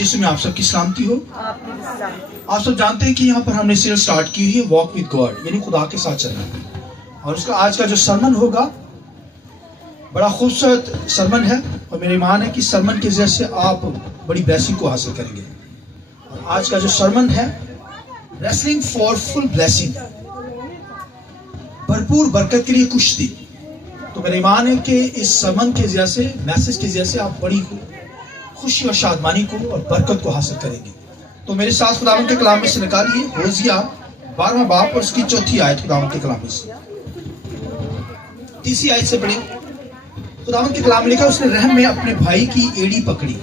मसीह में आप सबकी सलामती हो। आप सब जानते हैं कि यहाँ पर हमने सीरीज स्टार्ट की है वॉक विद गॉड, यानी खुदा के साथ चलना। और उसका आज का जो सरमन होगा बड़ा खूबसूरत सरमन है, और मेरी ईमान है कि सरमन के जरिए से आप बड़ी ब्लेसिंग को हासिल करेंगे। और आज का जो सरमन है रेसलिंग फॉर फुल ब्लेसिंग, भरपूर बरकत के लिए कुश्ती। तो मेरी ईमान है कि इस सरमन के जरिए से, मैसेज के जरिए से आप बड़ी खुशी और शादमानी को और बरकत को हासिल करेंगे। तो मेरे साथ खुदावंद के कलाम में से निकालिए होजिया 12वां बाब और उसकी 4थी आयत। खुदावंद के कलाम में से 3री आयत से पढ़े। खुदावंद के कलाम में लिखा, उसने रहम में अपने भाई की एड़ी पकड़ी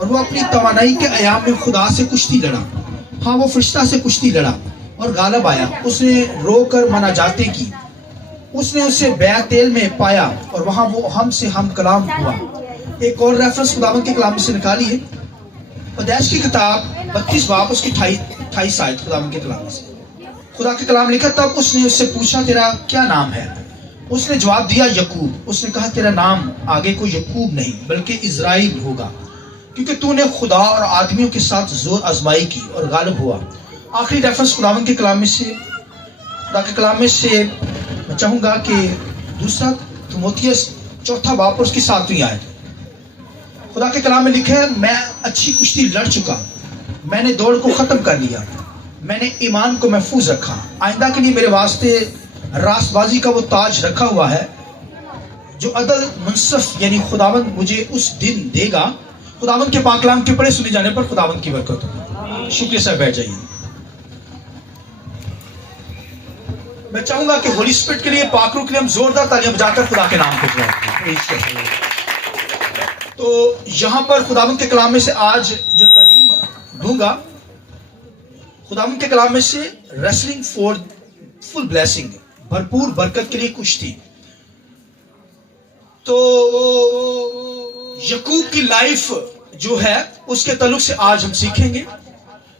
और वो अपनी तवानाई के अयाम में खुदा से कुश्ती लड़ा। हाँ, वो फरिश्ता से कुश्ती लड़ा और गालब आया। उसने रोकर मनाजातें की। उसने उसे बैतेल में पाया और वहां वो हमसे हम कलाम हुआ। एक और रेफरेंस खुदावंद के कलाम से निकाली है, पैदाइश की किताब 32 बाब उसकी 28 आयत। खुदावंद के कलाम से खुदा के कलाम लिखा, तब उसने उससे पूछा तेरा क्या नाम है? उसने जवाब दिया यकूब। उसने कहा तेरा नाम आगे को यकूब नहीं बल्कि इज़राइल होगा, क्योंकि तूने खुदा और आदमियों के साथ जोर आजमाई की और गालिब हुआ। आखिरी रेफरेंस खुदावंद के कलाम में से, खुदा के कलाम में से मैं चाहूंगा कि 2 तीमुथियुस 4 बाब और उसकी 7वीं आयत। खुदा के कलाम में लिखा है, मैं अच्छी कुश्ती लड़ चुका, मैंने दौड़ को खत्म कर लिया, मैंने ईमान को महफूज रखा। आइंदा के लिए मेरे वास्ते रास्तबाजी का वो ताज रखा हुआ है जो अदल मुनसफ यानी खुदावंद मुझे उस दिन देगा। खुदावंद के पाक कलाम के पढ़े सुने जाने पर खुदावंद की बरकत हो। शुक्रिया सर, बैठ जाइए। मैं चाहूंगा कि होली स्पिरिट के लिए, पाकरू के लिए हम जोरदार तालियां बजाकर खुदा के नाम को बुलाएं। तो यहां पर खुदावंद के कलाम में से आज जो तालीम दूंगा, खुदावंद के कलाम में से रेसलिंग फॉर फुल ब्लेसिंग, भरपूर बरकत के लिए कुश्ती। तो यकूब की लाइफ जो है उसके ताल्लुक से आज हम सीखेंगे।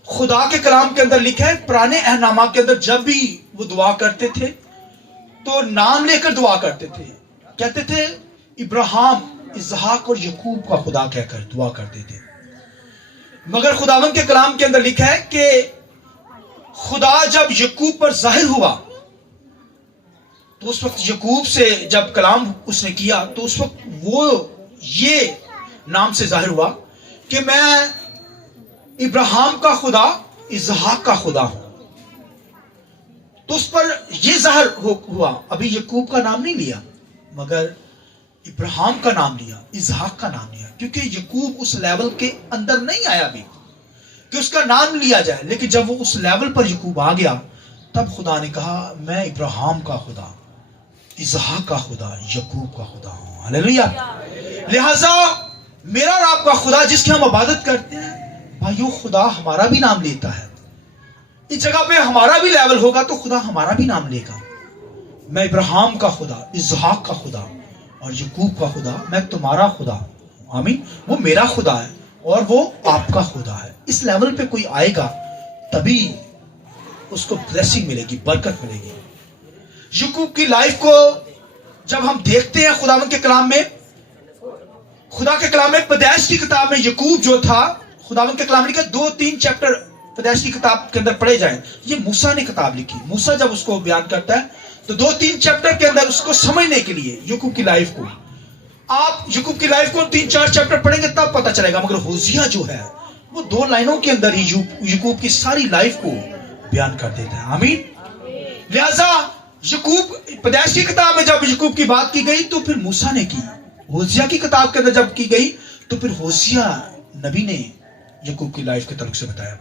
खुदा के कलाम के अंदर लिखा है, पुराने अहनामा के अंदर जब भी वो दुआ करते थे तो नाम लेकर दुआ करते थे, कहते थे इब्राहिम, इसहाक और यकूब का खुदा कहकर दुआ करते थे। मगर खुदावंद के कलाम के अंदर लिखा है कि खुदा जब यकूब पर जाहिर हुआ तो उस वक्त यकूब से जब कलाम उसने किया तो उस वक्त वो ये नाम से जाहिर हुआ कि मैं इब्राहिम का खुदा, इसहाक का खुदा हूं। तो उस पर यह जाहिर हुआ। अभी यकूब का नाम नहीं लिया मगर इब्राहिम का नाम लिया, इसहाक का नाम लिया, क्योंकि यकूब उस लेवल के अंदर नहीं आया अभी कि उसका नाम लिया जाए। लेकिन जब वो उस लेवल पर यकूब आ गया तब खुदा ने कहा, मैं इब्राहिम का खुदा, इसहाक का खुदा, यकूब का खुदा हूं। हालेलुया। लिहाजा मेरा और आपका खुदा जिसकी हम इबादत करते हैं, भाइयों, खुदा हमारा भी नाम लेता है। इस जगह पे हमारा भी लेवल होगा तो खुदा हमारा भी नाम लेगा। मैं इब्राहिम का खुदा, इसहाक का खुदा और यकूब का खुदा, मैं तुम्हारा खुदा हूं। आमीन। वो मेरा खुदा है और वो आपका खुदा है। इस लेवल पे कोई आएगा तभी उसको ब्लेसिंग मिलेगी, बरकत मिलेगी। यकूब की लाइफ को जब हम देखते हैं खुदावंद के कलाम में, खुदा के कलाम में पैदाइश की किताब में यकूब जो था, खुदावंद के कलाम में लिखा 2-3 चैप्टर पैदाइश की किताब के अंदर पढ़े जाएं। ये मूसा ने किताब लिखी। मूसा जब उसको बयान करता है तो 2-3 चैप्टर के अंदर उसको समझने के लिए यकूब की लाइफ को, आप यकूब की लाइफ को 3-4 चैप्टर पढ़ेंगे तब पता चलेगा। मगर होजिया जो है वो 2 लाइनों के अंदर ही यकूब की सारी लाइफ को बयान कर देता है। आमीन। लिहाजा यकूब पैदाइश की किताब में जब यकूब की बात की गई तो फिर मूसा ने की। होजिया की किताब के अंदर जब की गई तो फिर होजिया नबी ने यकूब की लाइफ के ताल्लुक से बताया।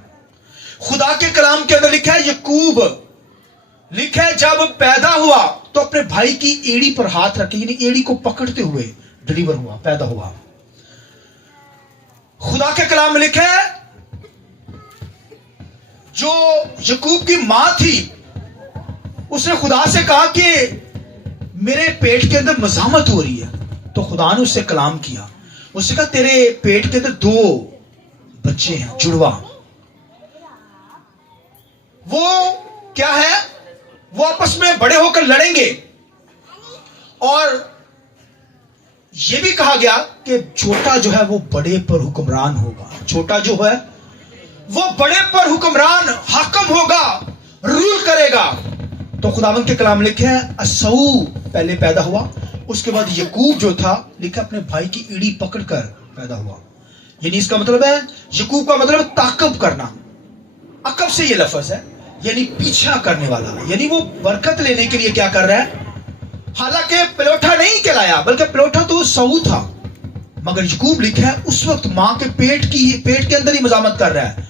खुदा के कलाम के अंदर लिखा है, यकूब लिखा है जब पैदा हुआ तो अपने भाई की एड़ी पर हाथ रखे, यानी एड़ी को पकड़ते हुए डिलीवर हुआ, पैदा हुआ। खुदा के कलाम में लिखा है जो यकूब की मां थी उसने खुदा से कहा कि मेरे पेट के अंदर मजामत हो रही है। तो खुदा ने उससे कलाम किया, उसने कहा तेरे पेट के अंदर 2 बच्चे हैं, जुड़वा। वो क्या है, वो आपस में बड़े होकर लड़ेंगे और یہ بھی کہا گیا کہ چھوٹا جو ہے وہ بڑے پر حکمران ہوگا. چھوٹا جو ہے وہ بڑے پر حکمران حاکم ہوگا, رول کرے گا. تو خداوند کے کلام لکھے ہیں اسو پہلے پیدا ہوا, اس کے بعد یعقوب جو تھا لکھا اپنے بھائی کی ایڑی پکڑ کر پیدا ہوا. یعنی اس کا مطلب ہے یعقوب کا مطلب تعقب کرنا. عقب سے یہ لفظ ہے, یعنی پیچھا کرنے والا. یعنی وہ برکت لینے کے لیے کیا کر رہا ہے, حالانکہ پلوٹا نہیں کہلایا بلکہ پلوٹا تو سعو تھا, مگر یعقوب لکھا ہے اس وقت ماں کے پیٹ کے اندر ہی مزاحمت کر رہا ہے.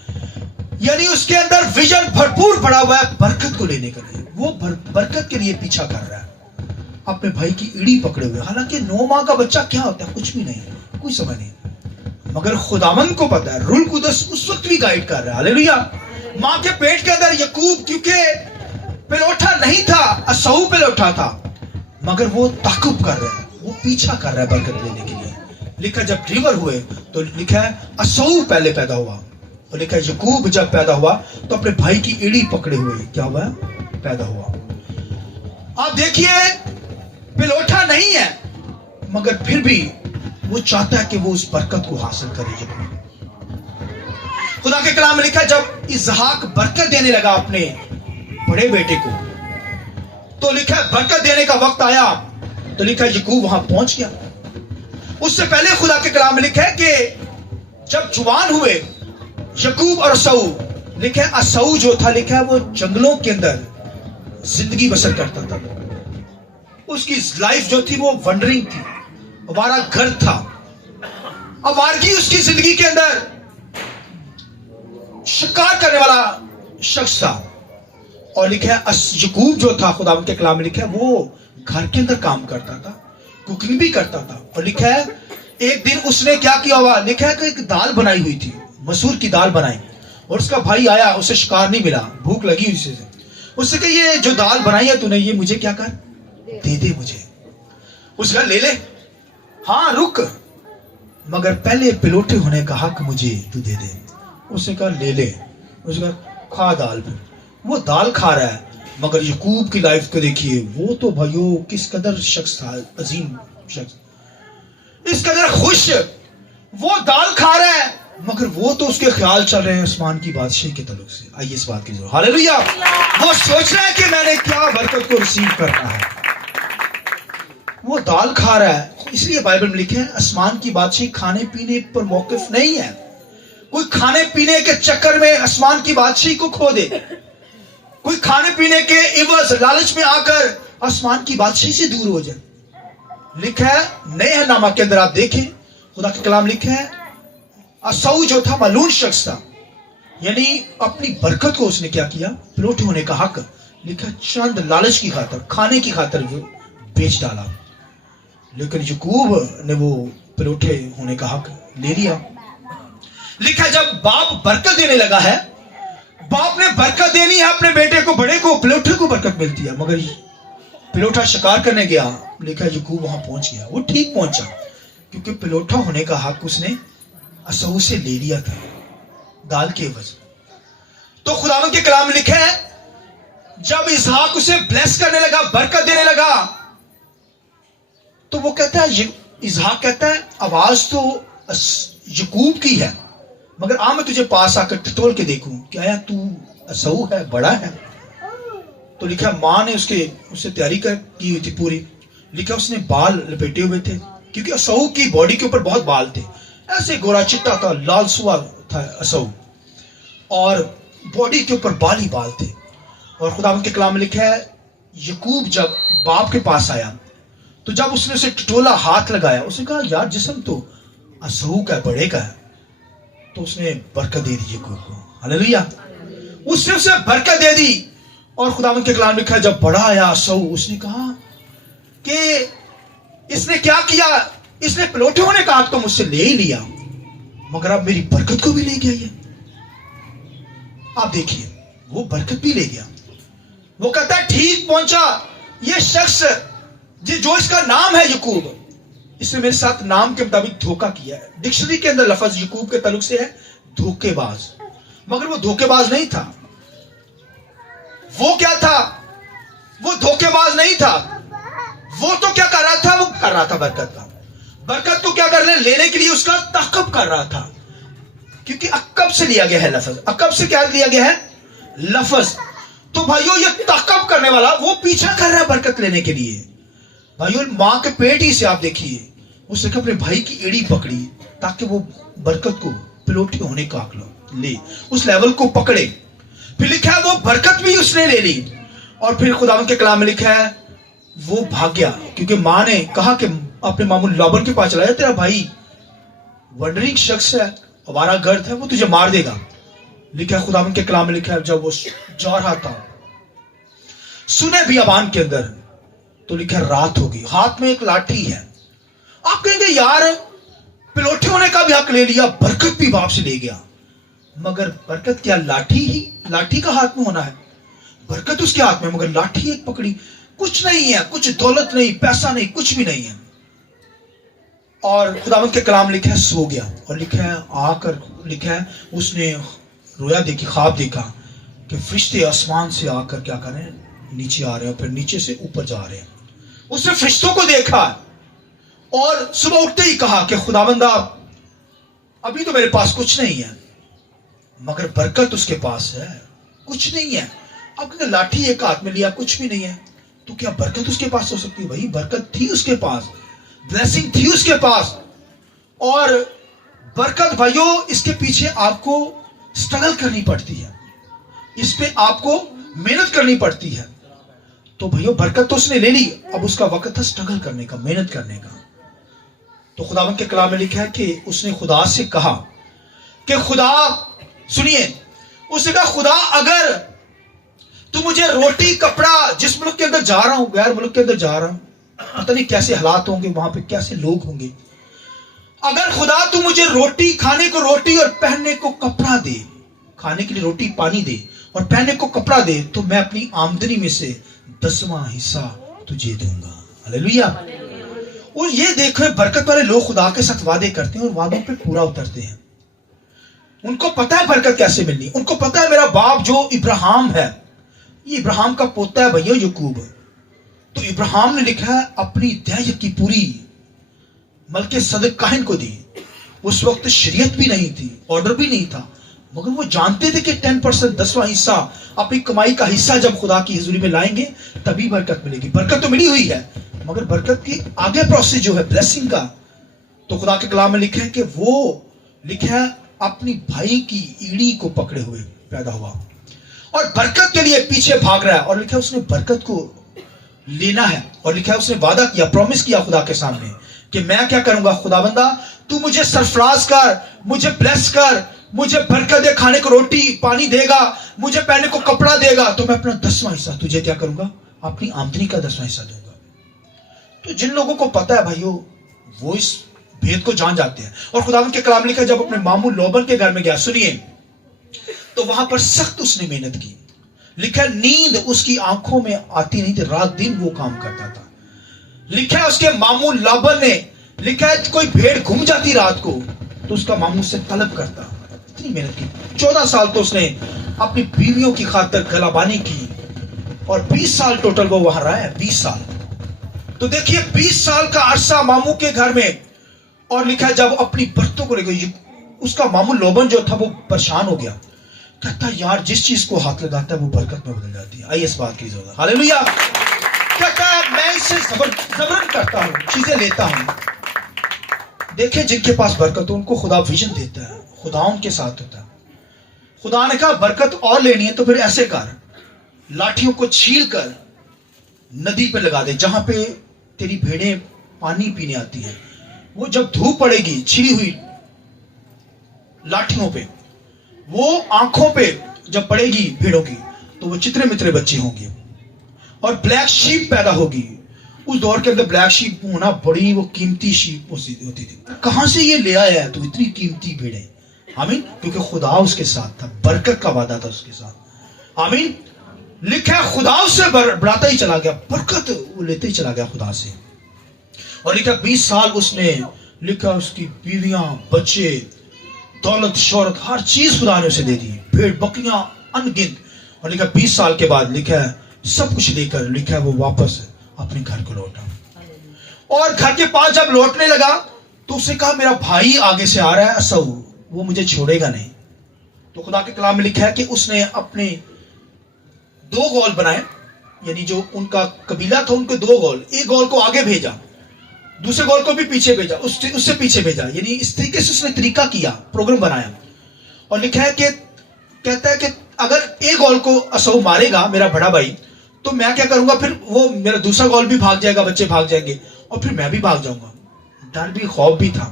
یعنی اس کے اندر ویژن بھرپور پڑا ہوا ہے برکت کو لینے کے لیے. وہ برکت کے لیے پیچھا کر رہا ہے اپنے بھائی کی ایڑی پکڑے ہوئے. حالانکہ 9 ماہ کا بچہ کیا ہوتا ہے کچھ بھی نہیں, کوئی سمجھ نہیں, مگر خداوند کو پتا ہے. روح القدس اس وقت بھی گائیڈ کر رہا ہے. ہاللیلویا. ماں کے پیٹ کے اندر یعقوب کیونکہ پلوٹا نہیں تھا, اسو پلوٹا تھا, مگر وہ تعقب کر رہا ہے, وہ پیچھا کر رہا ہے برکت لینے کے لیے. لکھا جب ڈلیور ہوئے تو لکھا ہے اسو پہلے پیدا ہوا, اور لکھا ہے یعقوب جب پیدا ہوا تو اپنے بھائی کی ایڑی پکڑے ہوئے کیا ہوا ہے, پیدا ہوا. آپ دیکھیے پلوٹا نہیں ہے مگر پھر بھی وہ چاہتا ہے کہ وہ اس برکت کو حاصل کرے. خدا کے کلام میں لکھا جب اسحاق برکت دینے لگا اپنے بڑے بیٹے کو تو لکھا ہے برکت دینے کا وقت آیا تو لکھا ہے یعقوب وہاں پہنچ گیا. اس سے پہلے خدا کے کلام میں لکھا ہے کہ جب جوان ہوئے یعقوب اور اسو, لکھا ہے اسو جو تھا لکھا ہے وہ جنگلوں کے اندر زندگی بسر کرتا تھا. اس کی لائف جو تھی وہ ونڈرنگ تھی, ہمارا گھر تھا, آوارگی اس کی زندگی کے اندر شکار کرنے والا شخص تھا. اور لکھا ہے یعقوب جو تھا خدا کے کلام میں لکھا ہے وہ گھر کے اندر کام کرتا تھا, کوکنگ بھی کرتا تھا. اور لکھا ہے ایک دن اس نے کیا کیا ہوا, لکھا ہے کہ ایک دال بنائی ہوئی تھی, مسور کی دال بنائی, اور اس کا بھائی آیا, اسے شکار نہیں ملا, بھوک لگی اسے, اس سے کہ یہ جو دال بنائی ہے تو نے یہ مجھے کیا کر دے دے مجھے. اس کا لے لے, ہاں رک, مگر پہلے پلوٹے ہونے کا حق مجھے تو دے دے. اس نے کہا لے لے, اس نے کہا کھا دال. پہ وہ دال کھا رہا ہے, مگر یعقوب کی لائف کو دیکھیے, وہ تو بھائیو کس قدر شخص تھا, عظیم شخص, اس قدر خوش, وہ دال کھا رہا ہے مگر وہ تو اس کے خیال چل رہے ہیں آسمان کی بادشاہی کے تعلق سے. آئیے اس بات کی ضرورت. ہاللیلویا. وہ سوچ رہا ہے کہ میں نے کیا برکت کو ریسیو کرنا ہے, وہ دال کھا رہا ہے. اس لیے بائبل میں لکھے ہیں آسمان کی بادشاہی کھانے پینے پر موقف نہیں ہے. کوئی کھانے پینے کے چکر میں آسمان کی بادشاہی کو کھو دے, کوئی کھانے پینے کے عوض لالچ میں آ کر آسمان کی بادشاہی سے دور ہو جائے. لکھا ہے نئے نامہ کے اندر آپ دیکھیں خدا کے کلام لکھا ہے اسو جو تھا ملعون شخص تھا, یعنی اپنی برکت کو اس نے کیا کیا, پلوٹے ہونے کا حق لکھا چند لالچ کی خاطر, کھانے کی خاطر وہ بیچ ڈالا. لیکن یعقوب نے وہ پلوٹے ہونے کا حق لے لیا. لکھا جب باپ برکت دینے لگا ہے, باپ نے برکت دینی ہے اپنے بیٹے کو, بڑے کو, پلوٹے کو برکت ملتی ہے, مگر پلوٹا شکار کرنے گیا. لکھا یعقوب وہاں پہنچ گیا, وہ ٹھیک پہنچا کیونکہ پلوٹا ہونے کا حق اس نے اسو سے لے لیا تھا دال کے عوض. تو خداوند کے کلام میں لکھا ہے جب اسحاق اسے بلیس کرنے لگا, برکت دینے لگا, تو وہ کہتا ہے, اسحاق کہتا ہے آواز تو یعقوب کی ہے, مگر میں تجھے پاس آ کر ٹٹول کے دیکھوں کہ آیا تو اسو ہے, بڑا ہے. تو لکھا ماں نے اس سے تیاری کی ہوئی تھی پوری. لکھا اس نے بال لپیٹے ہوئے تھے کیونکہ اسو کی باڈی کے اوپر بہت بال تھے, ایسے گورا چٹا تھا, لال سوا تھا اسو, اور باڈی کے اوپر بال ہی بال تھے. اور خداوند کے کلام میں لکھا ہے یعقوب جب باپ کے پاس آیا تو جب اس نے اسے ٹٹولا, ہاتھ لگایا, اس نے کہا یار جسم تو اسو کا ہے, بڑے کا ہے. تو اس نے برکت دے دی یعقوب کو. ہاللیلویا. اس نے اسے برکت دے دی. اور خداوند کے کلام میں لکھا جب بڑا آیا اسو, اس نے کہا کہ اس نے کیا کیا, اس نے پلوٹے ہونے کا حق تو مجھ سے لے ہی لیا, مگر اب میری برکت کو بھی لے گیا. یہ آپ دیکھیے وہ برکت بھی لے گیا. وہ کہتا ہے ٹھیک پہنچا یہ شخص جو اس کا نام ہے یعقوب, اس نے میرے ساتھ نام کے مطابق دھوکہ کیا ہے. ڈکشنری کے اندر لفظ یعقوب کے تعلق سے ہے دھوکے باز, مگر وہ دھوکے باز نہیں تھا. وہ کیا تھا, وہ دھوکے باز نہیں تھا. وہ تو کیا کر رہا تھا, وہ کر رہا تھا برکت کا. برکت کو کیا کرنے لینے کے لیے اس کا تعقب کر رہا تھا, کیونکہ عقب سے لیا گیا ہے لفظ. عقب سے کیا لیا گیا ہے؟ لفظ. تو بھائیو یہ تعقب کرنے والا وہ پیچھا کر رہا ہے برکت لینے کے لیے. بھائیو ماں کے پیٹ ہی سے آپ دیکھیے, اس نے اپنے بھائی کی ایڑی پکڑی تاکہ وہ برکت کو پلوٹی ہونے کا لے, اس لیول کو پکڑے. پھر لکھا ہے وہ برکت بھی اس نے لے لی, اور پھر خداوند کے کلام میں لکھا ہے وہ بھاگ گیا, کیونکہ ماں نے کہا کہ اپنے ماموں لابن کے پاس چلا جا, تیرا بھائی ونڈرنگ شخص ہے, آوارہ گرد ہے, وہ تجھے مار دے گا. لکھا ہے خداوند کے کلام میں لکھا ہے جب وہ جا رہا تھا سنے بیابان کے اندر, تو لکھا ہے رات ہوگی, ہاتھ میں ایک لاٹھی ہے. آپ کہیں گے یار پلوٹے ہونے کا بھی حق لے لیا, برکت بھی باپ سے لے گیا, مگر برکت کیا لاٹھی کا ہاتھ میں ہونا ہے؟ برکت اس کے ہاتھ میں, مگر لاٹھی ایک پکڑی. کچھ نہیں ہے, کچھ دولت نہیں, پیسہ نہیں, کچھ بھی نہیں ہے. اور خداوند کے کلام لکھا ہے سو گیا, اور لکھا ہے آ کر لکھا ہے اس نے رویا دیکھی, خواب دیکھا کہ فرشتے آسمان سے آ کر کیا کر رہے ہیں, نیچے آ رہے ہیں, پھر نیچے سے اوپر جا رہے ہیں. اس نے فرشتوں کو دیکھا, اور صبح اٹھتے ہی کہا کہ خداوندہ ابھی تو میرے پاس کچھ نہیں ہے, مگر برکت اس کے پاس ہے. کچھ نہیں ہے. اب کہ لاٹھی ایک ہاتھ میں لیا, کچھ بھی نہیں ہے, تو کیا برکت اس کے پاس ہو سکتی ہے؟ بھائی برکت تھی اس کے پاس, بلیسنگ تھی اس کے پاس. اور برکت بھائیو اس کے پیچھے آپ کو سٹرگل کرنی پڑتی ہے, اس پہ آپ کو محنت کرنی پڑتی ہے. تو بھائیو برکت تو اس نے لے لی, اب اس کا وقت تھا سٹرگل کرنے کا, محنت کرنے کا. تو خداوند کے کلام میں لکھا ہے کہ اس نے خدا سے کہا کہ خدا سنیے, اس نے کہا خدا اگر تو مجھے روٹی کپڑا, جس ملک کے اندر جا رہا ہوں, غیر ملک کے اندر جا رہا ہوں, پتہ نہیں کیسے حالات ہوں گے وہاں پہ, کیسے لوگ ہوں گے, اگر خدا تو مجھے روٹی, کھانے کو روٹی اور پہننے کو کپڑا دے, کھانے کے لیے روٹی پانی دے اور پہننے کو کپڑا دے, تو میں اپنی آمدنی میں سے 10واں حصہ تجھے دوں گا. ہلیلویا. اور یہ دیکھو برکت والے لوگ خدا کے ساتھ وعدے کرتے ہیں اور وعدوں پہ پورا اترتے ہیں. ان کو پتا ہے برکت کیسے ملنی, ان کو پتا ہے میرا باپ جو ابراہیم ہے, یہ ابراہیم کا پوتا ہے بھائیو یعقوب. تو ابراہیم نے لکھا ہے اپنی دیت کی پوری ملک صدر کاہن کو دی. اس وقت شریعت بھی نہیں تھی, آرڈر بھی نہیں تھا, مگر وہ جانتے تھے کہ 10% 10واں حصہ اپنی کمائی کا حصہ جب خدا کی حضوری میں لائیں گے تبھی برکت ملے گی. برکت تو ملی ہوئی ہے, مگر برکت کی آگے پروسیس جو ہے بلیسنگ کا, تو خدا کے کلام میں لکھا ہے کہ وہ لکھا ہے اپنی بھائی کی ایڑی کو پکڑے ہوئے پیدا ہوا اور برکت کے لیے پیچھے بھاگ رہا ہے. اور لکھا ہے اس نے برکت کو لینا ہے, اور لکھا ہے اس نے وعدہ کیا, پرومس کیا خدا کے سامنے کہ میں کیا کروں گا خداوندہ, تو مجھے سرفراز کر, مجھے بلیس کر, مجھے برکت دے, کھانے کو روٹی پانی دے گا, مجھے پہننے کو کپڑا دے گا, تو میں اپنا 10واں حصہ تجھے کیا کروں گا, اپنی آمدنی کا 10واں حصہ دوں گا. تو جن لوگوں کو پتا ہے بھائیو وہ اس بھید کو جان جاتے ہیں. اور خداوند کے کلام لکھا جب اپنے ماموں لوبن کے گھر میں گیا, سنیے, تو وہاں پر سخت اس نے محنت کی. لکھا نیند اس کی آنکھوں میں آتی نہیں تھی, رات دن وہ کام کرتا تھا. لکھا اس کے ماموں لابن نے لکھا ہے کوئی بھیڑ گھوم جاتی رات کو تو اس کا ماموں سے طلب کرتا. اتنی محنت کی, 14 سال تو اس نے اپنی بیویوں کی خاطر گلابانی کی, اور 20 سال ٹوٹل وہ وہاں رہا ہے, 20 سال. تو دیکھیے 20 سال کا عرصہ ماموں کے گھر میں. اور لکھا ہے جب اپنی برتوں کو لے گئی, اس کا ماموں لوبن جو تھا وہ پریشان ہو گیا, کہتا یار جس چیز کو ہاتھ لگاتا ہے وہ برکت میں بدل جاتی ہے. آئیے اس بات کی ضرورت. ہاللیلویا. کہتا ہے میں اس سے زبرن کرتا ہوں, چیزیں لیتا ہوں. دیکھیں جن کے پاس برکت ہو ان کو خدا ویژن دیتا ہے, خدا ان کے ساتھ ہوتا ہے. خدا نے کہا برکت اور لینی ہے تو پھر ایسے کر, لاٹھیوں کو چھیل کر ندی پہ لگا دے جہاں پہ تیری بھیڑیں پانی پینے آتی ہیں. وہ جب دھوپ پڑے گی چھلی ہوئی لاٹھیوں پہ, وہ آنکھوں پہ جب پڑے گی بھیڑوں کی تو وہ چترے مترے بچے ہوں گے اور بلیک شیپ پیدا ہوگی. اس دور کے اندر بلیک شیپ ہونا بڑی وہ قیمتی شیپ ہوتی تھی. کہاں سے یہ لے آیا ہے تو اتنی قیمتی بھیڑیں؟ آمین. کیونکہ خدا اس کے ساتھ تھا, برکت کا وعدہ تھا اس کے ساتھ. آمین. لکھا ہے خدا اس سے بڑھاتا ہی چلا گیا, برکت وہ لیتے ہی چلا گیا خدا سے. اور لکھا 20 سال اس نے لکھا اس کی بیویاں بچے دولت شہرت ہر چیز خدا نے اسے دے دی, بھیڑ بکریاں انگنت. اور لکھا 20 سال کے بعد لکھا ہے سب کچھ لے کر لکھا ہے وہ واپس اپنے گھر کو لوٹا. اور گھر کے پاس جب لوٹنے لگا تو اسے کہا میرا بھائی آگے سے آ رہا ہے اسو، وہ مجھے چھوڑے گا نہیں. تو خدا کے کلام میں لکھا ہے کہ اس نے اپنے 2 گول بنائے، یعنی جو ان کا قبیلہ تھا ان کے 2 گول، ایک گول کو آگے بھیجا، دوسرے گول کو بھی پیچھے بھیجا، اس سے پیچھے بھیجا، یعنی اس طریقے سے اس نے طریقہ کیا، پروگرام بنایا. اور لکھا ہے کہ کہتا ہے کہ اگر ایک گول کو اسو مارے گا میرا بڑا بھائی تو میں کیا کروں گا، پھر وہ میرا دوسرا گول بھی بھاگ جائے گا، بچے بھاگ جائیں گے اور پھر میں بھی بھاگ جاؤں گا. ڈر بھی خوف بھی تھا.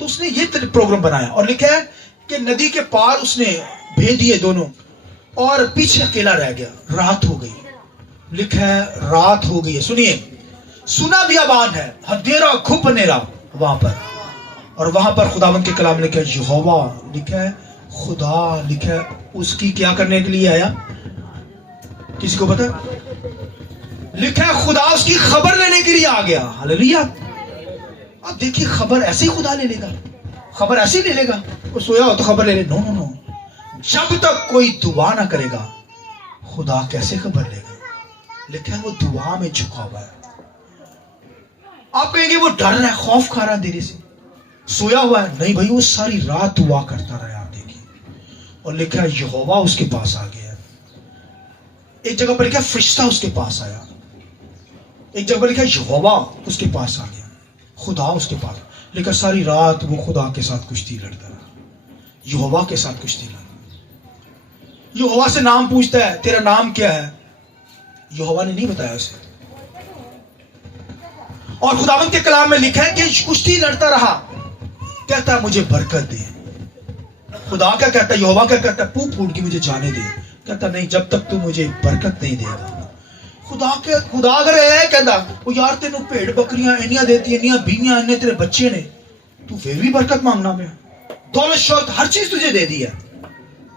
تو اس نے یہ پروگرام بنایا اور لکھا ہے کہ ندی کے پار اس نے بھیج دیے دونوں اور پیچھے اکیلا رہ گیا. رات ہو گئی، لکھا ہے رات ہو گئی ہے. سنیے، سنا بیابان ہے، اندھیرا گھپ اندھیرا وہاں پر، اور وہاں پر خداوند کے کلام لکھا ہے یہوہ، لکھا ہے خدا، لکھا ہے اس کی کیا کرنے کے لیے آیا، کسی کو پتا؟ لکھا ہے خدا اس کی خبر لینے کے لیے آ گیا. ہاللیلویا. اب دیکھیے خبر ایسے ہی خدا لے لے گا؟ خبر ایسے ہی لے لے گا؟ وہ سویا ہو تو خبر لے لے؟ نو نو نو. جب تک کوئی دعا نہ کرے گا خدا کیسے خبر لے گا؟ لکھا ہے وہ دعا میں جھکا ہوا ہے. آپ کہیں گے وہ ڈر رہا ہے، خوف کھا رہا ہے اندھیرے سے، سویا ہوا ہے. نہیں بھائی، وہ ساری رات دعا کرتا رہا. آپ دیکھیے، اور لکھا ہے یہوہ اس کے پاس آ گیا. ایک جگہ پر لکھا ہے فرشتہ اس کے پاس آیا، ایک جگہ پر لکھا ہے یہوہ اس کے پاس آ گیا، خدا اس کے پاس. لیکن ساری رات وہ خدا کے ساتھ کشتی لڑتا رہا، یہوہ کے ساتھ کشتی لڑتا. یہوہ سے نام پوچھتا ہے، تیرا نام کیا ہے؟ یہوہ نے نہیں بتایا اسے. اور خداوند کے کلام میں لکھا ہے کہ کشتی لڑتا رہا، کہتا ہے مجھے برکت دے. خدا کیا کہتا ہے، یہوہ کیا کہتا ہے، پھوٹ پھوٹ کے مجھے جانے دے. کہتا نہیں، جب تک تو مجھے برکت نہیں دے گا. خدا اگر ہے کہتا وہ یار تینوں بھیڑ بکریاں انیاں دیتی، انیاں بیویاں، اننے تیرے بچے نے، تو پھر بھی برکت مانگنا پیا، دولت شہرت ہر چیز تجھے دے دی ہے.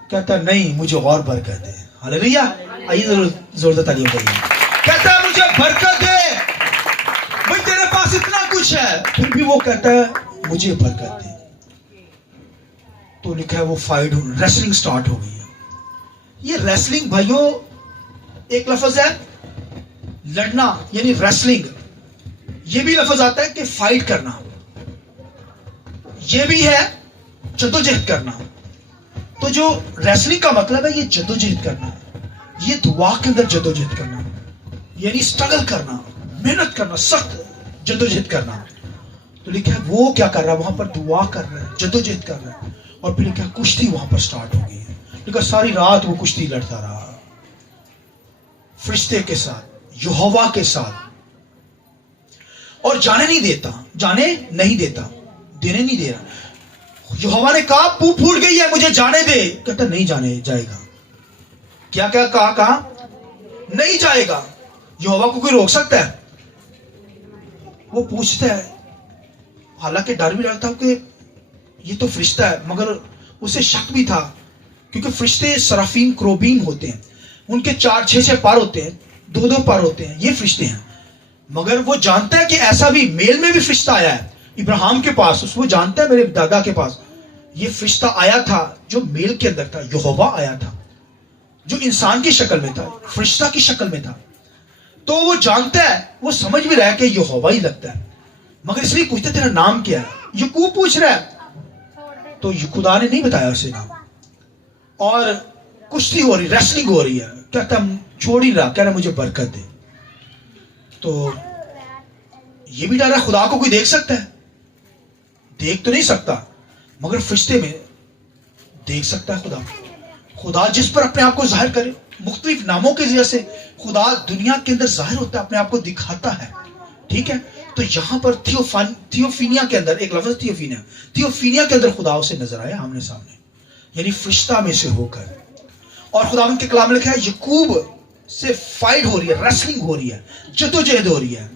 کہتا نہیں، مجھے اور برکت دے. ہاللیلویا. آئیے زوردار تعلیم کریے. کہتا ہے مجھے برکت دے، بھائی تیرے پاس اتنا کچھ ہے، پھر بھی وہ کہتا ہے مجھے برکت دے. تو لکھا ہے وہ فائٹ، ریسلنگ سٹارٹ ہو گئی ہے. یہ ریسلنگ بھائیوں ایک لفظ ہے لڑنا، یعنی ریسلنگ. یہ بھی لفظ آتا ہے کہ فائٹ کرنا، یہ بھی ہے جدوجہد کرنا. تو جو ریسلنگ کا مطلب ہے یہ جدوجہد کرنا ہے، یہ دعا کے اندر جدوجہد کرنا، یعنی سٹرگل کرنا، محنت کرنا، سخت جدوجہد کرنا. تو لکھا ہے وہ کیا کر رہا ہے، وہاں پر دعا کر رہا ہے، جدوجہد کر رہا ہے. اور پھر لکھا ہے کشتی وہاں پر سٹارٹ ہو گئی ہے. لیکن ساری رات وہ کشتی لڑتا رہا فرشتے کے ساتھ، یہوہ کے ساتھ، اور جانے نہیں دیتا، دینے نہیں دے رہا. یہوہ نے کہا پو پھوٹ گئی ہے، مجھے جانے دے. کہتا نہیں جانے جائے گا. کیا کہا نہیں جائے گا. یہوہ کو کوئی روک سکتا ہے؟ وہ پوچھتا ہے، حالانکہ ڈر بھی لگتا کہ یہ تو فرشتہ ہے، مگر اسے شک بھی تھا کیونکہ فرشتے سرافین کروبین ہوتے ہیں، ان کے 4-6 پر ہوتے ہیں، 2 پر ہوتے ہیں، یہ فرشتے ہیں. مگر وہ جانتا ہے کہ ایسا بھی میل میں بھی فرشتہ آیا ہے ابراہیم کے پاس. وہ جانتا ہے میرے دادا کے پاس یہ فرشتہ آیا تھا جو میل کے اندر تھا، یہوہ آیا تھا جو انسان کی شکل میں تھا، فرشتہ کی شکل میں تھا. تو وہ جانتا ہے، وہ سمجھ بھی رہا ہے کہ یہوہ ہی لگتا ہے. مگر اس لیے پوچھتا ہے تیرا نام کیا ہے. یعقوب پوچھ رہا ہے، تو خدا نے نہیں بتایا اسے نام. اور کشتی ہو رہی، ریسلنگ ہو رہی ہے. کہتا چھوڑ ہی رہا، کہہ رہا مجھے برکت دے. تو یہ بھی ڈر رہا ہے خدا کو کوئی دیکھ سکتا ہے؟ دیکھ تو نہیں سکتا، مگر فرشتے میں دیکھ سکتا ہے. خدا جس پر اپنے آپ کو ظاہر کرے، مختلف ناموں کے ذریعے سے خدا دنیا کے اندر ظاہر ہوتا ہے، اپنے آپ کو دکھاتا ہے. ٹھیک ہے. تو یہاں پر تھیوفینیا کے اندر ایک لفظ تھیوفینیا کے اندر خدا اسے نظر آیا آمنے سامنے، یعنی فرشتہ میں سے ہو کر. اور خداوند کے کلام میں لکھا ہے یعقوب سے فائٹ ہو رہی ہے، ریسلنگ ہو رہی ہے، جدوجہد ہو رہی ہے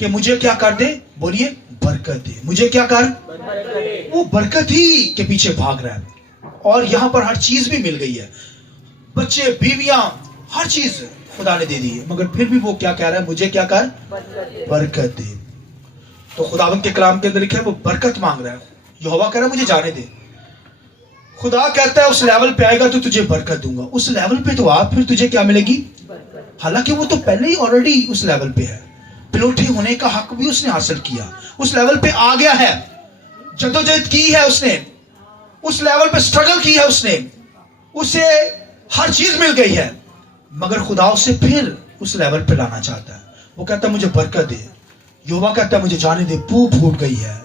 کہ مجھے کیا کر دے، بولیے برکت دے. مجھے کیا کر، وہ برکت ہی کے پیچھے بھاگ رہا ہے. اور یہاں پر ہر چیز بھی مل گئی ہے، بچے، بیویاں، ہر چیز خدا نے دے دی ہے. مگر پھر بھی وہ کیا کہہ رہا ہے، مجھے کیا کر، برکت دے. تو خداوند کے کلام کے اندر لکھا ہے وہ برکت مانگ رہا ہے. یہوہ کہہ رہا ہے مجھے جانے دے. خدا کہتا ہے اس لیول پہ آئے گا تو تجھے برکت دوں گا. اس لیول پہ تو آپ، پھر تجھے کیا ملے گی؟ حالانکہ وہ تو پہلے ہی آلریڈی اس لیول پہ ہے، پلوٹھی ہونے کا حق بھی اس نے حاصل کیا، اس لیول پہ آ گیا ہے. जद्दोजहद की है उसने, उस लेवल पे स्ट्रगल की है उसने, उसे हर चीज मिल गई है, मगर खुदा उसे फिर उस लेवल पे लाना चाहता है। वो कहता है मुझे बरकत दे। यहोवा कहता है मुझे जाने दे, पू फूट गई है,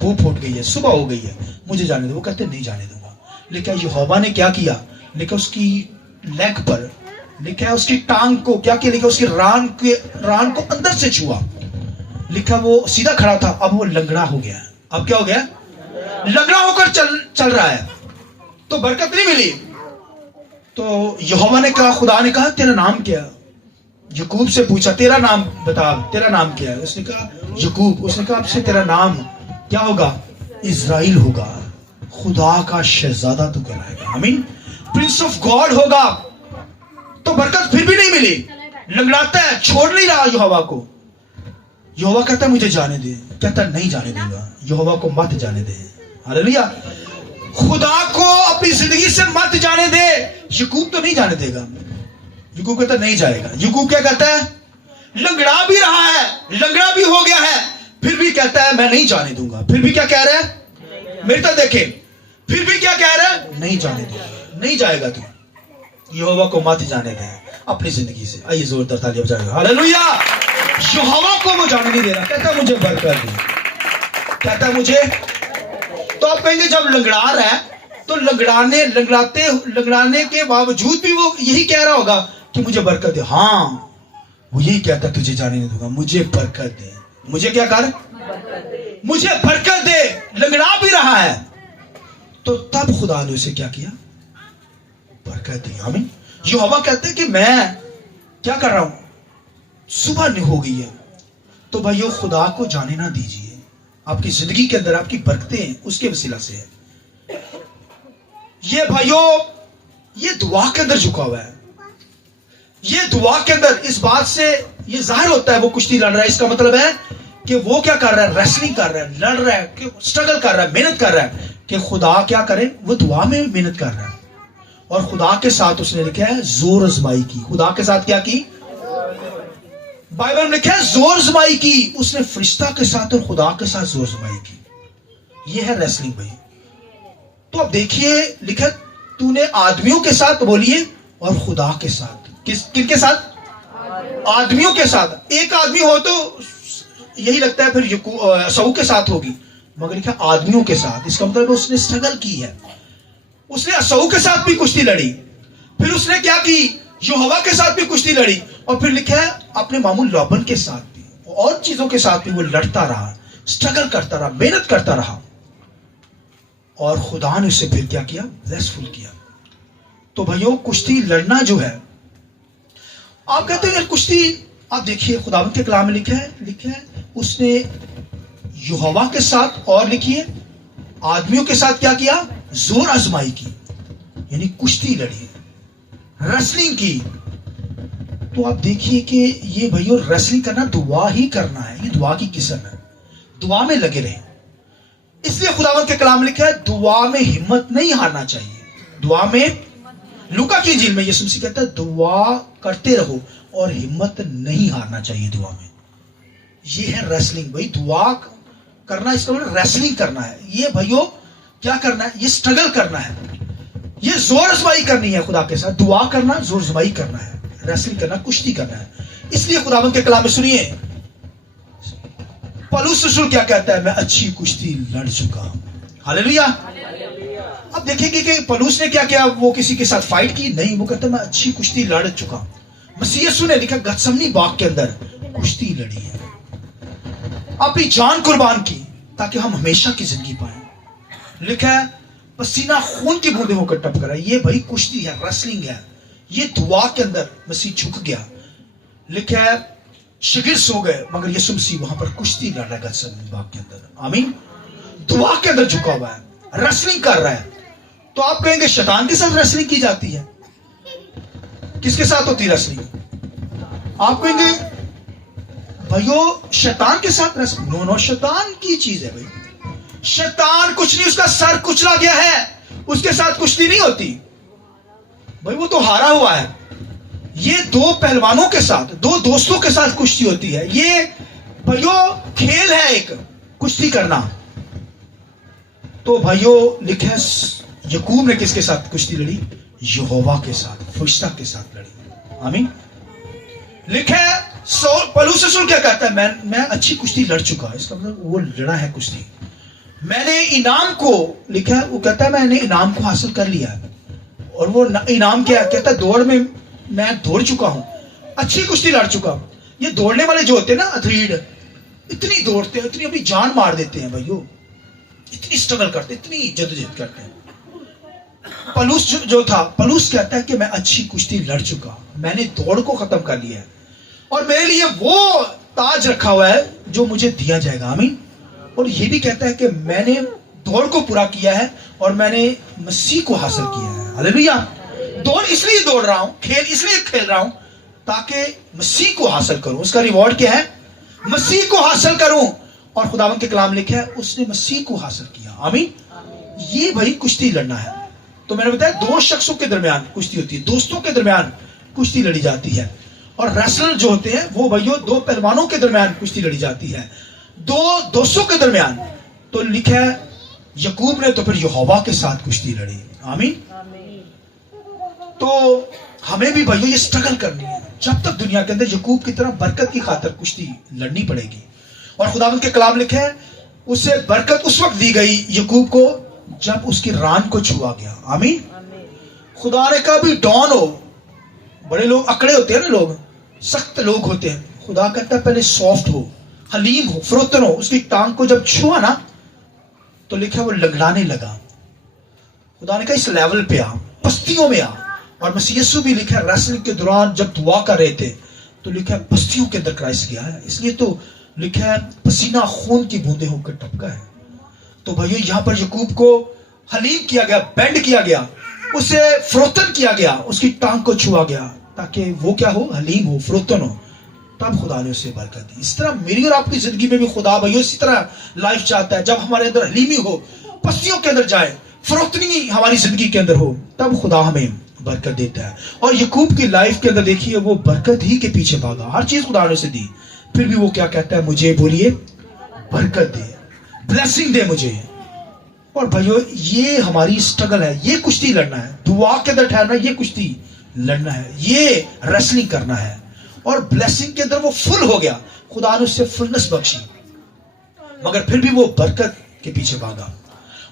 पू फूट गई है, सुबह हो गई है, मुझे जाने दे। वो कहते नहीं जाने दूंगा। लेकिन यहोवा ने क्या किया, लिखा उसकी लेग पर, लिखा है उसकी टांग को क्या किया, लिखा उसकी रान को अंदर से छुआ। लिखा वो सीधा खड़ा था, अब वो लंगड़ा हो गया। अब क्या हो गया, लंगड़ा होकर चल रहा है। तो बरकत नहीं मिली। तो यहोवा ने कहा, खुदा ने कहा तेरा नाम क्या? यकूब से पूछा तेरा नाम बता, तेरा नाम क्या है? उसने कहा यकूब। उसने कहा अब से तेरा नाम क्या होगा? इज़राइल होगा, खुदा का शहजादा तू कहलाएगा। आमीन, प्रिंस ऑफ गॉड होगा। तो बरकत फिर भी नहीं मिली, लंगड़ाता है, छोड़ नहीं रहा यहोवा को। यहोवा कहता है मुझे जाने दे, कहता नहीं जाने दूंगा। यहोवा को मत जाने दे। हालेलुया, खुदा को अपनी जिंदगी से मत जाने दे। यकूब तो नहीं जाने देगा। यकूब कहता नहीं जाएगा। यकूब क्या कहता है, लंगड़ा भी रहा है, लंगड़ा भी हो गया है, फिर भी कहता है मैं नहीं जाने दूंगा। फिर भी क्या कह रहा है, मेरे तो देखे, फिर भी क्या कह रहा है, नहीं जाने दूंगा, नहीं जाएगा तू। यहोवा को मत जाने दे अपनी जिंदगी से। आइए जोरदार तालियां बजाइए, हालेलुया। यहोवा को वो जाने नहीं दे रहा, कहता मुझे बरकत दे, कहता मुझे। तो आप कहेंगे जब लंगड़ा रहा है तो लंगड़ाने के बावजूद भी वो यही कह रहा होगा कि मुझे बरकत दे। हाँ, वो यही कहता तुझे जाने नहीं दूंगा, मुझे बरकत दे। मुझे क्या कर, मुझे बरकत दे। लंगड़ा भी रहा है। तो तब खुदा ने उसे क्या किया, बरकत दी। आमीन। यहोवा कहते हैं कि मैं क्या कर रहा हूं, सुबह नहीं हो गई है, तो भाइयों खुदा को जाने ना दीजिए। आपकी जिंदगी के अंदर आपकी बरकतें उसके वसीला से है। ये भाइयों, ये दुआ के अंदर झुका हुआ है। ये दुआ के अंदर इस बात से ये जाहिर होता है वो कुश्ती लड़ रहा है। इसका मतलब है कि वो क्या कर रहा है, रेसलिंग कर रहा है, लड़ रहा है, स्ट्रगल कर रहा है, मेहनत कर रहा है कि खुदा क्या करे, वो दुआ में मेहनत कर रहा है। और खुदा के साथ उसने लिखा है जोर आजमाई की। खुदा के साथ क्या की, बाइबल में लिखा है जोर आजमाई की। उसने फरिश्ता के साथ और खुदा के साथ जोर आजमाई की। ये है रेसलिंग भाई। तो अब देखिए, लिखा तूने आदमियों के साथ बोलिए और खुदा के साथ। किनके साथ? आदमियों के साथ। एक आदमी हो तो यही लगता है फिर यसऊ के साथ होगी, मगर लिखा आदमियों के साथ। इसका मतलब उसने स्ट्रगल की है। उसने यसऊ के साथ भी कुश्ती लड़ी, फिर उसने क्या की, यहोवा के साथ भी कुश्ती लड़ी, और फिर लिखा है अपने मामू लाबन के साथ भी और चीजों के साथ भी वो लड़ता रहा, स्ट्रगल करता रहा, मेहनत करता रहा। और खुदा ने उसे फिर क्या किया, ब्लेसफुल किया। तो भाइयों, कुश्ती लड़ना जो है, आप कहते हैं कुश्ती, आप देखिए खुदावंद के कलाम में लिखा है उसने यहोवा के साथ और लिखिए आदमियों के साथ क्या किया, जोर आजमाई की, यानी कुश्ती लड़ी, रेसलिंग की। तो आप देखिए कि ये भाइयों रेसलिंग करना दुआ ही करना है। ये दुआ की किस्म है, दुआ में लगे रहे। इसलिए खुदावंद के कलाम में लिखा है दुआ में हिम्मत नहीं हारना चाहिए। दुआ में, लूका की इंजील में यीशु मसीह कहता है दुआ करते रहो और हिम्मत नहीं हारना चाहिए दुआ में। ये है रेसलिंग भाई, दुआ करना, इसका मतलब रेसलिंग करना है। ये भाइयों क्या करना है, ये स्ट्रगल करना है, ये जोर आजमाई करनी है खुदा के साथ। दुआ करना, जोर आजमाई करना है, रेसलिंग करना, कुश्ती करना है। इसलिए खुदावंद के कलाम में सुनिए पौलुस रसूल क्या कहता है, मैं अच्छी कुश्ती लड़ चुका हूं। हालेलुया। अब देखेंगे कि पौलुस ने क्या किया, वो किसी के साथ फाइट की नहीं, वो कहता है मैं अच्छी कुश्ती लड़ चुका हूं। मसीह यीशु ने लिखा गतसमनी बाग के अंदर कुश्ती लड़ी है, अपनी जान कुर्बान की ताकि हम हमेशा की जिंदगी पाए। लिखा है पसीना खून की बूंदे होकर टपक रहा है। ये भाई कुश्ती है, रेसलिंग है। ये दुआ के अंदर मसीह झुक गया। लिखा है शिगिर सो गए मगर यीशु मसीह वहां पर कुश्ती लड़ रहा है गतसमनी बाग के अंदर। आमीन। दुआ के अंदर झुका हुआ है, रेसलिंग कर रहा है। तो आप कहेंगे शैतान के साथ रेसलिंग की जाती है, किसके साथ होती है रेसलिंग? आप कहेंगे भाइयों शैतान के साथ रेसलिंग। नो, शैतान की चीज है भाई। शैतान कुछ नहीं, उसका सर कुचला गया है, उसके साथ कुश्ती नहीं होती भाई, वो तो हारा हुआ है। ये दो पहलवानों के साथ, दो दोस्तों के साथ कुश्ती होती है। ये भाइयों खेल है एक, कुश्ती करना। तो भाइयों लिखे यकूब ने किसके साथ कुश्ती लड़ी? यहोवा के साथ, फरिश्ता के साथ लड़ी। आमीन। लिखे पौलुस रसूल क्या कहता है? मैं अच्छी कुश्ती लड़ चुका। इसका मतलब वो लड़ा है कुश्ती, मैंने इनाम को, लिखा है वो कहता है मैंने इनाम को हासिल कर लिया है। और वो इनाम क्या है? कहता है दौड़ में मैं दौड़ चुका हूं, अच्छी कुश्ती लड़ चुका हूं। ये दौड़ने वाले जो होते हैं ना एथलीट, इतनी दौड़ते हैं, इतनी अपनी जान मार देते हैं भाइयों, इतनी स्ट्रगल करते, इतनी जद्दोजहद करते हैं। पौलुस जो था, पौलुस कहता है कि मैं अच्छी कुश्ती लड़ चुका, मैंने दौड़ को खत्म कर लिया है और मेरे लिए वो ताज रखा हुआ है जो मुझे दिया जाएगा। आमीन। और ये भी कहता है कि मैंने दौड़ को पूरा किया है और मैंने मसीह को हासिल किया है। हालेलुया। दौड़ इसलिए दौड़ रहा हूं, खेल इसलिए खेल रहा हूं ताकि मसीह को हासिल करूं। उसका रिवॉर्ड क्या है? मसीह को हासिल करूं। और खुदावंद के कलाम लिखा है उसने मसीह को हासिल किया। आमीन। ये भाई कुश्ती लड़ना है। तो मैंने बताया दो शख्सों के दरमियान कुश्ती होती है, दोस्तों के दरमियान कुश्ती लड़ी जाती है। और रेसलर जो होते हैं वो भाइयों दो पहलवानों के दरमियान कुश्ती लड़ी जाती है, दो दोस्तों के दरमियान। तो लिखा है यकूब ने तो फिर यहोवा के साथ कुश्ती लड़ी। आमीन। तो हमें भी भाइयों ये स्ट्रगल करनी है जब तक दुनिया के अंदर यकूब की तरह बरकत की खातिर कुश्ती लड़नी पड़ेगी। और खुदावंद के कलाम लिखे है उसे बरकत उस वक्त दी गई यकूब को जब उसकी रान को छुआ गया। आमीन। खुदा ने कहा भी डॉन हो, बड़े लोग अकड़े होते हैं ना, लोग सख्त लोग होते हैं। खुदा कहता है पहले सॉफ्ट हो, हलीम हो, फरोतन हो। उसकी टांग को जब छुआ ना तो लिखा वो लंगड़ाने लगा। खुदा ने कहा इस लेवल पे आ, पस्तियों में आ। और मसीह यीशु भी लिखा रेसलिंग के दौरान जब दुआ कर रहे थे तो लिखा बस्तियों के अंदर क्राइस्ट गया है। इसलिए तो लिखा है पसीना खून की बूंदे होकर टपका है। तो भाइयों यहां पर यकूब को हलीम किया गया, बेंड किया गया, उसे फरोतन किया गया, उसकी टांग को छुआ गया ताकि वो क्या हो? हलीम हो, फरोतन हो। तब खुदा ने उसे बरकत दी। इस तरह मेरी और आपकी जिंदगी में भी खुदा भाइयों इसी तरह लाइफ चाहता है। जब हमारे अंदर हलीमी हो, पस्तियों के अंदर जाए, फरोतनी हमारी जिंदगी के अंदर हो, तब खुदा हमें बरकत देता है। और यकूब की लाइफ के अंदर देखिए वो बरकत ही के पीछे भागा, हर चीज खुदा ने उसे दी, फिर भी वो क्या कहता है? मुझे बोलिए बरकत दे, ब्लेसिंग दे मुझे। और भाइयों ये हमारी स्ट्रगल है, ये कुश्ती लड़ना है, दुआ के अंदर ठहरना, ये कुश्ती लड़ना है, ये रेसलिंग करना है। और ब्लेसिंग के अंदर वो फुल हो गया, खुदा ने उससे फुलनेस बख्शी, मगर फिर भी वो बरकत के पीछे भागा।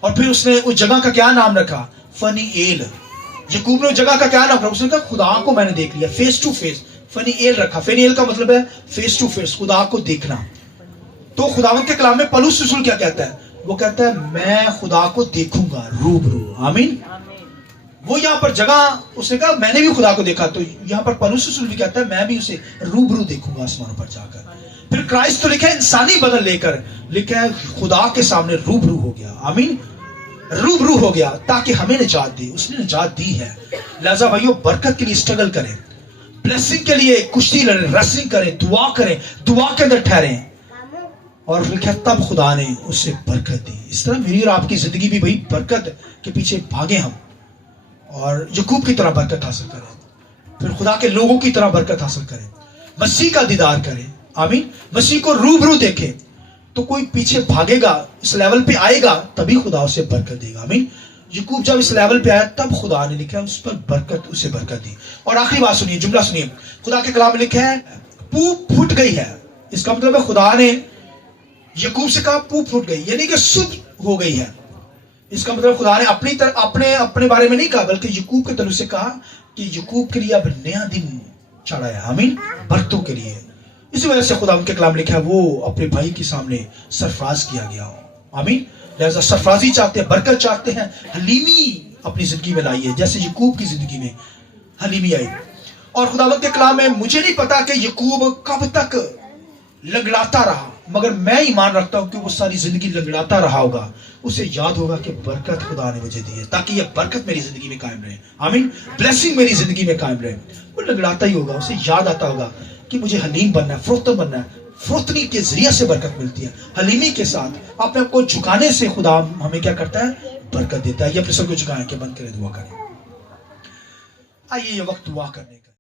और फिर उसने उस जगह का क्या नाम रखा? फनीएल। यकूब ने उस जगह का क्या नाम रखा? उसने कहा खुदा को मैंने देख लिया, फेस टू फेस। फनीएल रखा। फनीएल का मतलब है फेस टू फेस, खुदा को देखना। तो खुदावंद के कलाम में पौलुस रसूल क्या कहता है? वो कहता है मैं खुदा को देखूंगा रूबरू। आमीन। वो यहां पर जगह उसने कहा मैंने भी खुदा को देखा, तो यहां पर पौलुस रसूल भी कहता है मैं भी उसे रूबरू देखूंगा आसमानों पर जाकर। फिर क्राइस्ट तो लिखा है इंसानी बदन लेकर, लिखा है खुदा के सामने रूबरू हो गया। आमीन। रूबरू हो गया ताकि हमें निजात दे, उसने निजात दी है। लिहाजा भाइयों बरकत के लिए स्ट्रगल करें, ब्लेसिंग के लिए कुश्ती लड़ें, रेसलिंग करें, दुआ करें, दुआ के अंदर ठहरें। और लिखा तब खुदा ने उससे बरकत दी। इस तरह मेरी और आपकी जिंदगी भी भाई बरकत के पीछे भागे हम, और यकूब की तरह बरकत हासिल करें, फिर खुदा के लोगों की तरह बरकत हासिल करें, मसीह का दीदार करें। आमीन। मसीह को रूबरू देखें तो कोई पीछे भागेगा, इस लेवल पे आएगा तभी खुदा उसे बरकत देगा। आमीन। यकूब जब इस लेवल पे आया तब खुदा ने लिखा उस पर बरकत, उसे बरकत दी। और आखिरी बात सुनिए, जुमला सुनिए, खुदा के कलाम में लिखा है पूप फूट गई है। इसका मतलब है खुदा ने यकूब से कहा पूप फूट गई, यानी कि सुबह हो गई है। इसका मतलब खुदा ने अपनी तरफ अपने बारे में नहीं कहा, बल्कि यकूब की तरफ से कहा कि यकूब के लिए अब नया दिन चढ़ा है। आमीन। बरतों के लिए। इसी वजह से खुदा उनके कलाम लिखा है वो अपने भाई के सामने सरफराज किया गया। आमीन। लिहाजा सरफराजी चाहते हैं, बरकत चाहते हैं, हलीमी अपनी जिंदगी में लाइए जैसे यकूब की जिंदगी में हलीमी आई। और खुदावंद के कलाम में मुझे नहीं पता कि यकूब कब तक लंगड़ाता रहा, मगर मैं ईमान रखता हूं कि वो सारी जिंदगी लंगड़ाता रहा होगा। उसे याद होगा कि बरकत खुदा ने मुझे दी है ताकि ये बरकत मेरी जिंदगी में कायम रहे। आमीन। ब्लेसिंग मेरी जिंदगी में कायम रहे। वो लंगड़ाता ही होगा, उसे याद आता होगा कि मुझे हलीम बनना है, फरोतन बनना है। फरोतनी के जरिए से बरकत मिलती है, हलीमी के साथ अपने आप को झुकाने से खुदा हमें क्या करता है? बरकत देता है। ये अपने सर को झुकाएं कि बंद करें, दुआ करें। आइए ये वक्त दुआ करने का।